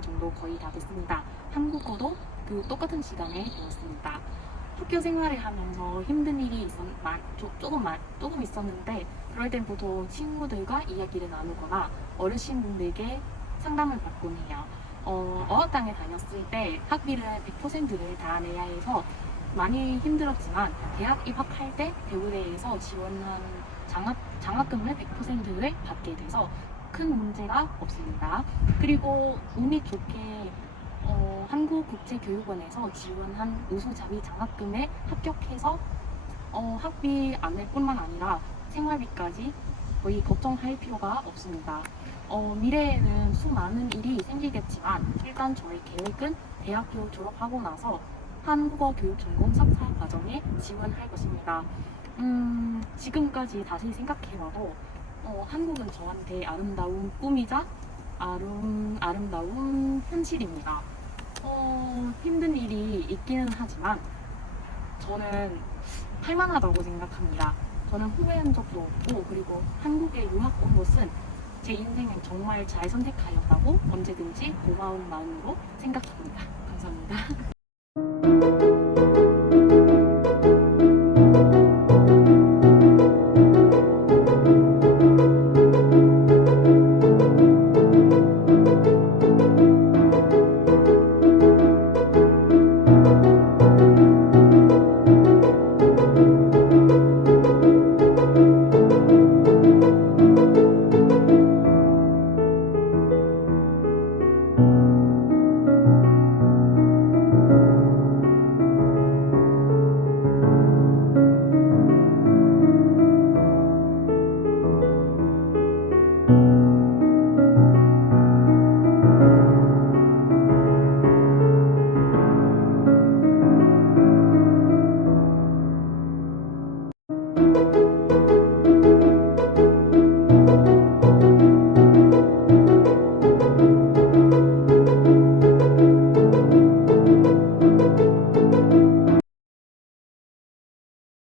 정도 거의 다 됐습니다. 한국어도 그 똑같은 시간에 배웠습니다. 학교 생활을 하면서 힘든 일이 있었, 마, 조, 조금, 마, 조금 있었는데 그럴 땐 보통 친구들과 이야기를 나누거나 어르신분들께 상담을 받곤 해요. 어, 어학당에 다녔을 때 학비를 100%를 다 내야 해서 많이 힘들었지만 대학 입학할 때 대우대에서 지원한 장학, 장학금을 100%를 받게 돼서 큰 문제가 없습니다. 그리고 운이 좋게 어, 한국국제교육원에서 지원한 우수자비 장학금에 합격해서 어, 학비 안낼 뿐만 아니라 생활비까지 거의 걱정할 필요가 없습니다. 어, 미래에는 수많은 일이 생기겠지만 일단 저의 계획은 대학교 졸업하고 나서 한국어 교육 전공 석사 과정에 지원할 것입니다. 음, 지금까지 다시 생각해봐도 어, 한국은 저한테 아름다운 꿈이자 아름, 아름다운 현실입니다. 어, 힘든 일이 있기는 하지만 저는 할만하다고 생각합니다. 저는 후회한 적도 없고 그리고 한국에 유학 온 것은 제 인생을 정말 잘 선택하였다고 언제든지 고마운 마음으로 생각합니다. 감사합니다.